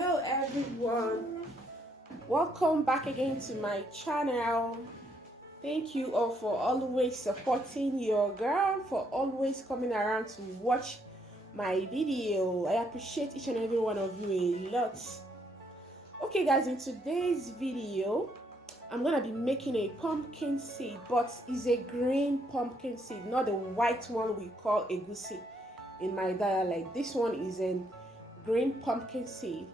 Hello everyone, welcome back again to my channel. Thank you all for always supporting your girl, for always coming around to watch my video. I appreciate each and every one of you a lot. Okay guys, in today's video I'm gonna be making a pumpkin seed, but it's a green pumpkin seed, not the white one we call egusi in my dialect. This one is a green pumpkin seed.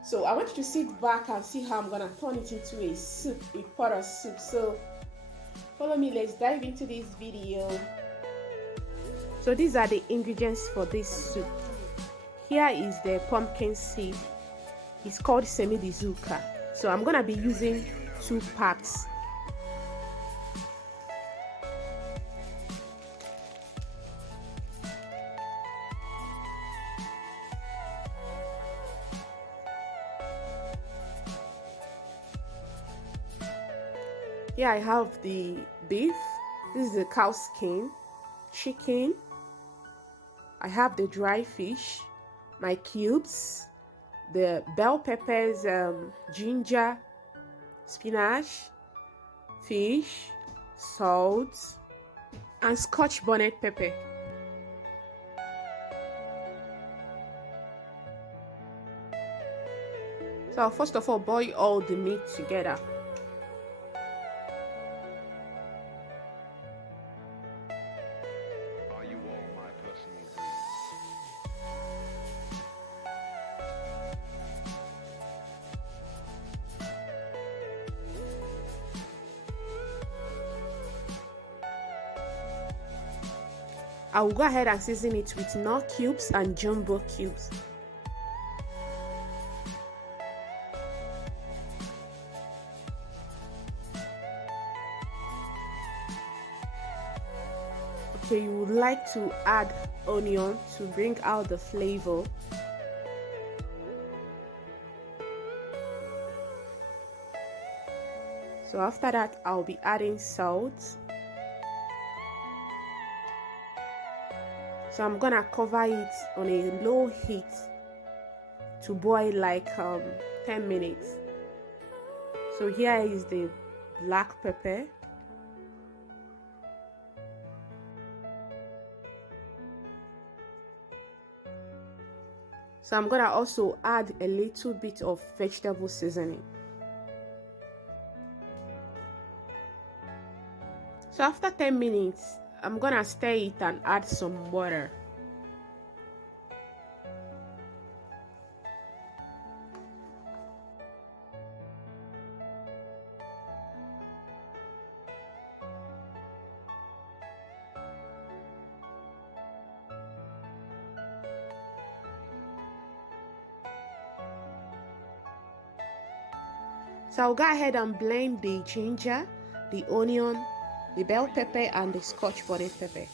So I want you to sit back and see how I'm gonna turn it into a soup, a pot of soup. So follow me, let's dive into this video. So these are the ingredients for this soup. Here is the pumpkin seed. It's called semidizuka. So I'm gonna be using 2 packs. Here I have the beef. This is the cow skin, chicken. I have the dry fish, my cubes, the bell peppers, ginger, spinach, fish, salt, and scotch bonnet pepper. So I'll first of all boil all the meat together. I will go ahead and season it with knorr cubes and jumbo cubes. Okay, you would like to add onion to bring out the flavor. So after that, I'll be adding salt. So I'm gonna cover it on a low heat to boil like 10 minutes. So here is the black pepper. So I'm gonna also add a little bit of vegetable seasoning. So after 10 minutes, I'm gonna stir it and add some water. So I'll go ahead and blend the ginger, the onion, the bell pepper, and the scotch bonnet pepper.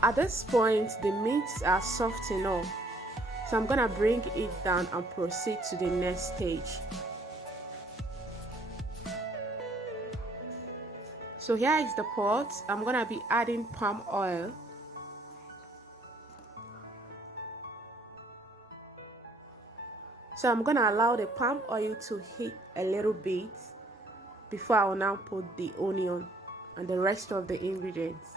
At this point, the meats are soft enough. So I'm gonna bring it down and proceed to the next stage. So here is the pot. I'm gonna be adding palm oil. So I'm gonna allow the palm oil to heat a little bit before I will now put the onion and the rest of the ingredients.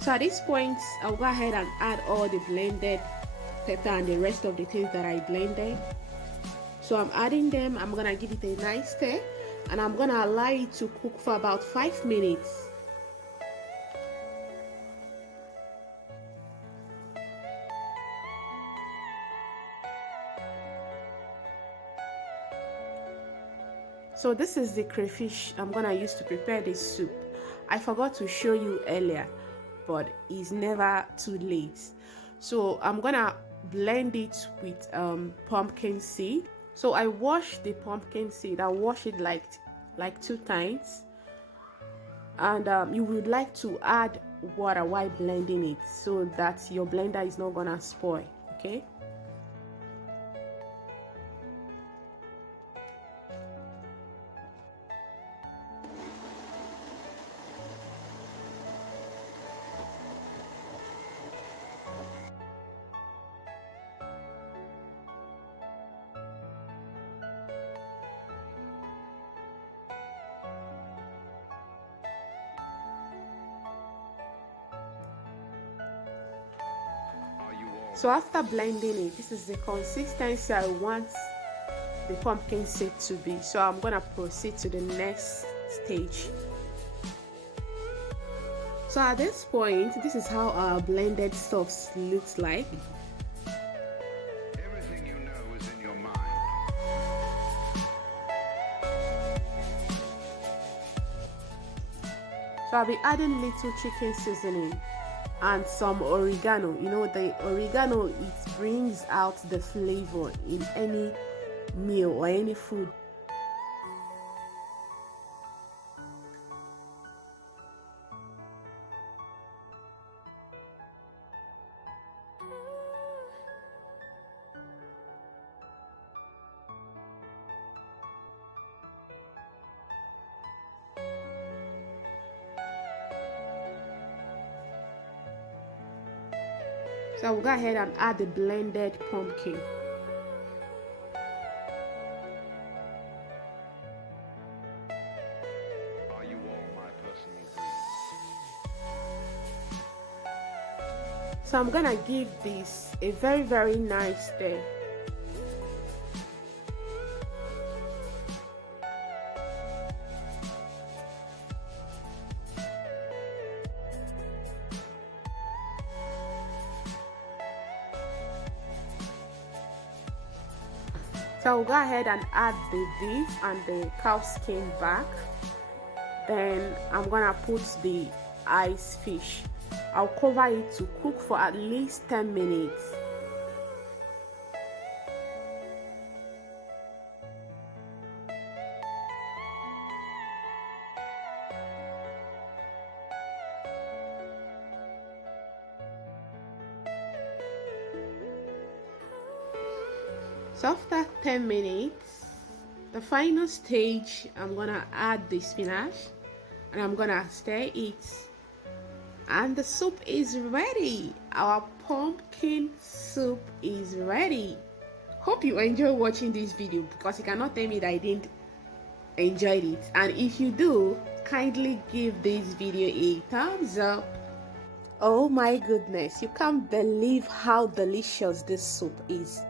So at this point, I'll go ahead and add all the blended pepper and the rest of the things that I blended. So I'm adding them. I'm gonna give it a nice stir, and I'm gonna allow it to cook for about 5 minutes. So this is the crayfish I'm gonna use to prepare this soup. I forgot to show you earlier, but it's never too late. So I'm gonna blend it with pumpkin seed. So I wash the pumpkin seed. I wash it like 2 times, and you would like to add water while blending it so that your blender is not gonna spoil. Okay. So after blending it, this is the consistency I want the pumpkin seed to be. So I'm gonna proceed to the next stage. So at this point, this is how our blended stuff looks like. Everything you know is in your mind. So I'll be adding little chicken seasoning and some oregano. You know, the oregano, it brings out the flavor in any meal or any food. So I will go ahead and add the blended pumpkin. Are you all my personal dreams? So I'm gonna give this a very nice stir. So I'll go ahead and add the beef and the cow skin back. Then I'm gonna put the ice fish. I'll cover it to cook for at least 10 minutes. So after 10 minutes, the final stage, I'm gonna add the spinach and I'm gonna stir it, and the soup is ready. Our pumpkin soup is ready. Hope you enjoy watching this video, because you cannot tell me that I didn't enjoy it. And if you do, kindly give this video a thumbs up. Oh my goodness, you can't believe how delicious this soup is.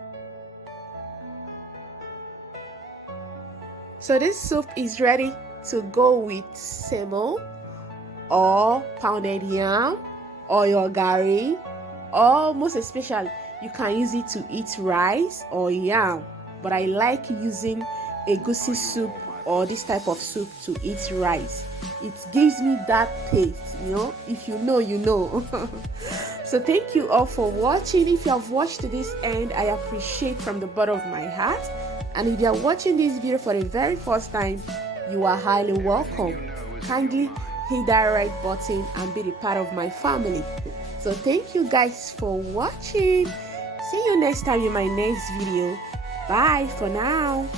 So this soup is ready to go with semo or pounded yam or your gari, or most especially you can use it to eat rice or yam, but I like using a goosey soup or this type of soup to eat rice. It gives me that taste, you know. If you know, you know. So thank you all for watching. If you have watched to this end, I appreciate from the bottom of my heart. And if you are watching this video for the very first time, you are highly welcome. Kindly hit that right button and be a part of my family. So thank you guys for watching. See you next time in my next video. Bye for now.